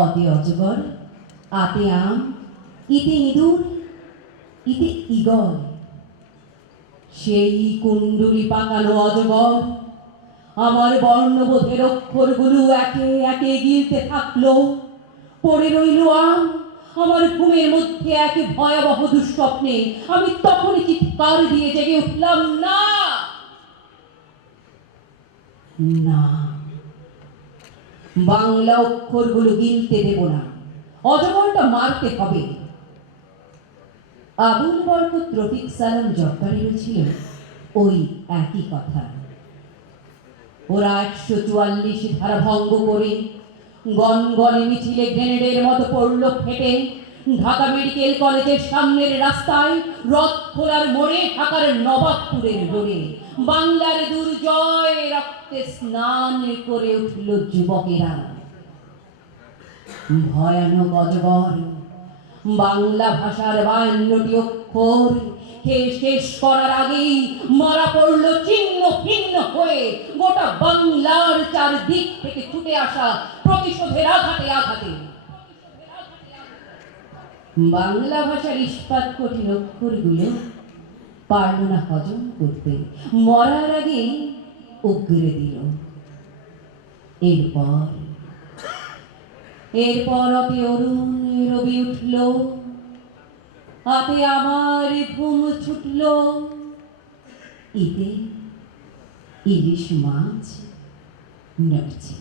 অতে অজগর, আতে আম, ইতে ইঁদুর, ইতে ঈগল। সেই কুণ্ডুলি পাকানো অজগর আমার বর্ণবোধের অক্ষরগুলো একে একে গিলতে থাকলো। পড়ে রইল আম আমার ঘুমের মধ্যে এক ভয়াবহ দুঃস্বপ্নে। আমি তখনই চিৎকার দিয়ে জেগে উঠলাম, না না, বাংলা অক্ষরগুলো গিলতে দেব না, অজগরটা মারতে হবে। আবুল বরকত রফিক সালাম জব্বারেরও ছিল ওই একই কথা। ওরা ১৪৪ ধারা ভঙ্গ করে গনগনে মিছিলে গ্রেনেডের মতো পড়ল ফেটে ঢাকা মেডিকেল কলেজের সামনের রাস্তায়, রথ খোলার মোড়ে, ঢাকার নবাবপুরের রোডে। বাংলার দুর্জয় রক্তে স্নান করে উঠল যুবকেরা। ভয়ানক অজগর বাংলা ভাষার ৫২টি অক্ষর খেয়ে শেষ করার আগেই মারা পড়ল ছিন্ন ভিন্ন হয়ে গোটা বাংলার চারদিক থেকে ছুটে আসা প্রতিশোধের আঘাতে আঘাতে। বাংলা ভাষার ইস্পাত কঠিন অক্ষরগুলো পারল না হজম করতে, মরার আগে উগরে দিল। এরপর অতি অরুণ রবি উঠল, হাতে আমার ঘুম ছুটল। ঈদে ইলিশ মাছ নড়ছে।